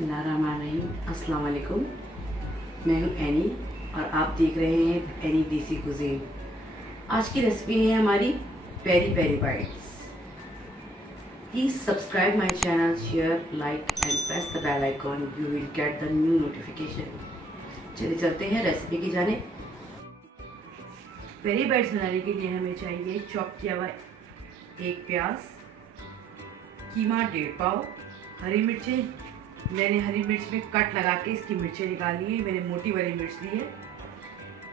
बिस्मिल्लाहिर्रहमानिर्रहीम। अस्सलाम वालेकुम। मैं हूँ एनी और आप देख रहे हैं एनी देसी कुजीन। आज की रेसिपी है हमारी peri peri bites. Please subscribe my channel, share, like and press the bell icon. You will get the new notification. चलिए चलते हैं रेसिपी की जाने। पेरी बाइट्स बनाने के लिए हमें चाहिए चॉप किया हुआ एक प्याज, कीमा 1.5 पाव, हरी मिर्चें। मैंने हरी मिर्च में कट लगा के इसकी मिर्चें निकाली है। मैंने मोटी वाली मिर्च ली है।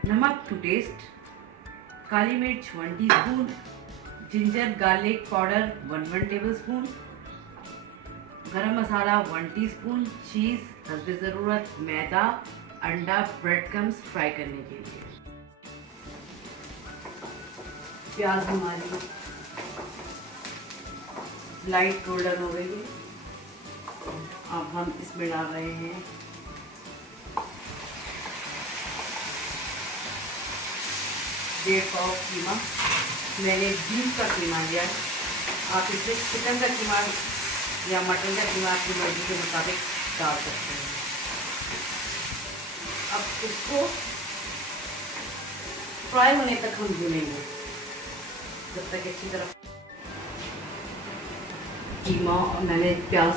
नमक टू टेस्ट, काली मिर्च 1 teaspoon, ginger garlic powder 1 table spoon, गरम मसाला 1 टीस्पून, चीज हस्बे ज़रूरत, मैदा, अंडा, ब्रेड क्रम्स फ्राई करने के लिए। प्याज हमारी लाइट गोल्डन हो गई है। अब हम इसमें डाल रहे हैं डेढ़ पाव कीमा। मैंने बीफ का कीमा लिया है। आप इसमें चिकन का कीमा या मटन का कीमा अपनी मर्जी के मुताबिक डाल सकते हैं। अब इसको फ्राई होने तक हम भूनेंगे, जब तक अच्छी तरह कीमा। और मैंने प्याज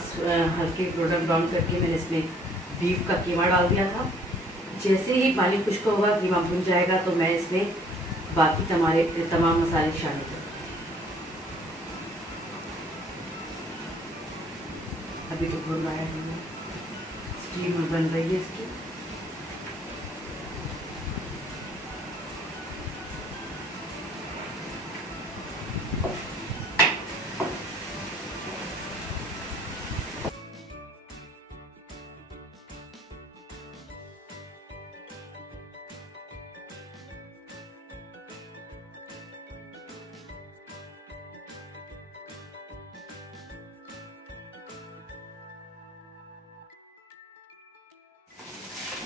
हल्के गोल्डन ब्राउन करके मैंने इसमें बीफ का कीमा डाल दिया था। जैसे ही पानी खुश्क होगा, कीमा भुन जाएगा, तो मैं इसमें बाकी तमाम मसाले शामिल करूँगी। अभी तो भुन रहा है, स्टीम बन रही है इसकी।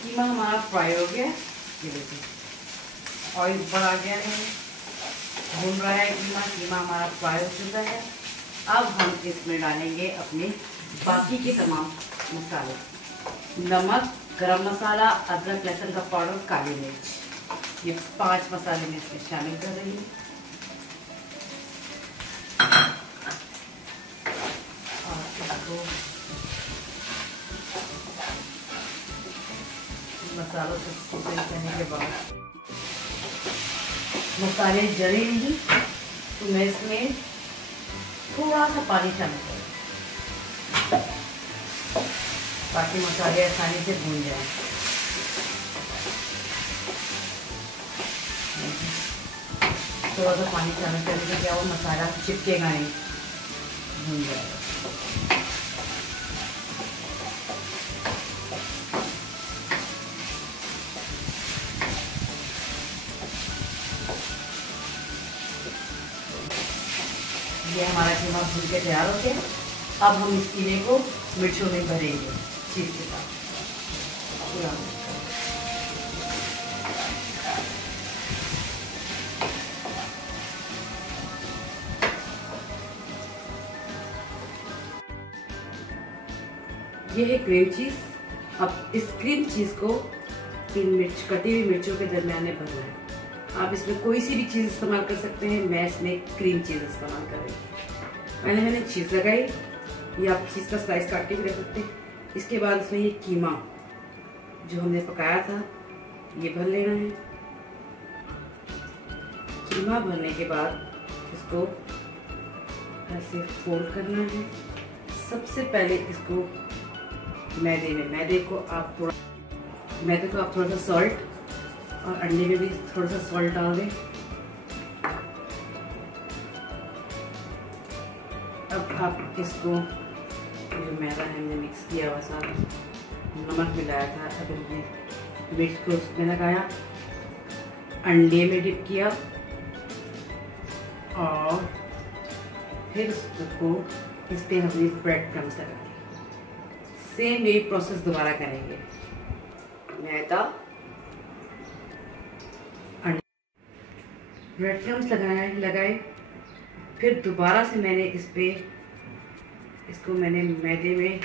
कीमा हमारा फ्राई हो गया। ये देखिए ऑयल ऊपर आ गया है, भून रहा है कीमा। कीमा हमारा फ्राई हो चुका है। अब हम इसमें डालेंगे अपने बाकी के तमाम मसाले। नमक, गरम मसाला, अदरक लहसुन का पाउडर, काली मिर्च। ये 5 मसाले मैं इसमें शामिल कर रही हूँ। और इसको मसालों से फ्राई करने के बाद मसाले जले नहीं, तो मैं इसमें थोड़ा सा पानी शामिल करूँ ताकि मसाले आसानी से भून जाए। थोड़ा सा पानी शामिल करने से क्या हो, मसाला चिपकेगा नहीं, भून जाएगा। ये हमारा कीमा भून के तैयार हो गया। अब हम इस कीमे को मिर्चों में भरेंगे चीज के साथ। ये है क्रीम चीज। अब इस क्रीम चीज को कटी हुई मिर्चों के दरमियान में भरना है। आप इसमें कोई सी भी चीज़ इस्तेमाल कर सकते हैं। मैं इसमें क्रीम चीज़ इस्तेमाल कर रही हूँ। मैंने चीज़ लगाई, या आप चीज़ का स्लाइस काट के भी रख सकते हैं। इसके बाद इसमें ये कीमा जो हमने पकाया था, ये भर लेना है। कीमा भरने के बाद इसको ऐसे फोल्ड करना है। सबसे पहले इसको मैदे को आप थोड़ा सा सॉल्ट और अंडे में भी थोड़ा सा सॉल्ट डाल दें। अब आप इसको जो मैदा हमने मिक्स किया हुआ सारा, नमक मिलाया था, अब हमने मिक्स को उसमें लगाया, अंडे में डिप किया और फिर उसको इस पर हमने ब्रेड क्रम्स लगा दिया। सेम यही प्रोसेस दोबारा करेंगे। मैदा, ब्रेड क्रम्स लगाए, फिर दोबारा से मैंने मैदे में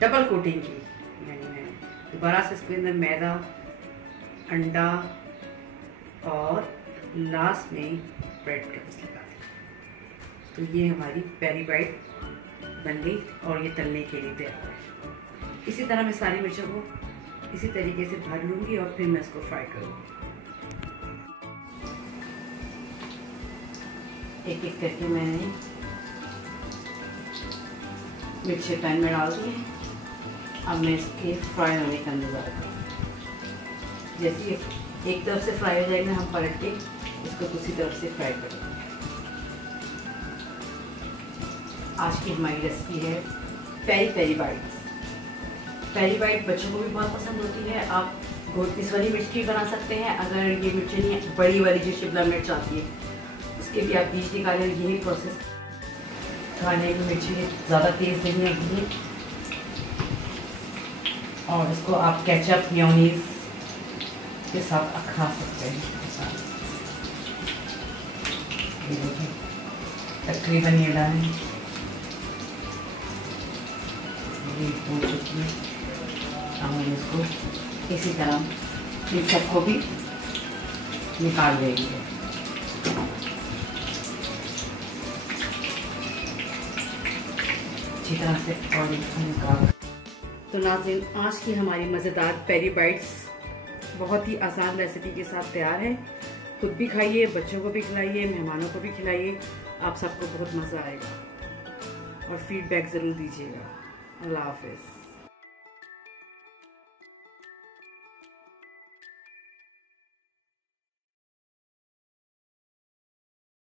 डबल कोटिंग की, यानी मैंने दोबारा से इसके अंदर मैदा, अंडा और लास्ट में ब्रेड क्रम्स लगा दी। तो ये हमारी पेरी बाइट बन गई और ये तलने के लिए तैयार है। इसी तरह मैं सारी मिर्चों को इसी तरीके से भर लूँगी और फिर मैं इसको फ्राई करूँगी। एक एक करके मैंने मिर्ची पैन में डाल दी है। अब मैं इसके फ्राई होने का इंतज़ार करूँगी। जैसे एक तरफ से फ्राई हो जाएगा हम पलट के इसको दूसरी तरफ से फ्राई करेंगे। आज की हमारी रेसिपी है peri peri bites. Peri bite बच्चों को भी बहुत पसंद होती है। आप इस वाली मिर्च की बना सकते हैं। अगर ये मिर्च नहीं है, बड़ी वाली जो शिमला मिर्च आती है, उसके भी आप बीज निकालें। यही प्रोसेस खाने की मिर्ची ज़्यादा तेज़ नहीं है और इसको आप केचप मेयोनीज के साथ खा सकते हैं। तकरीबन ये डालें, ये हो चुकी है। हम इसको इसी तरह इन सबको भी निकाल देंगे। अच्छी तरह से और निकाल। तो नाज़रीन, आज की हमारी मज़ेदार पेरी बाइट्स बहुत ही आसान रेसिपी के साथ तैयार है। खुद भी खाइए, बच्चों को भी खिलाइए, मेहमानों को भी खिलाइए। आप सबको बहुत मज़ा आएगा और फीडबैक ज़रूर दीजिएगा। अल्लाह हाफ़िज़।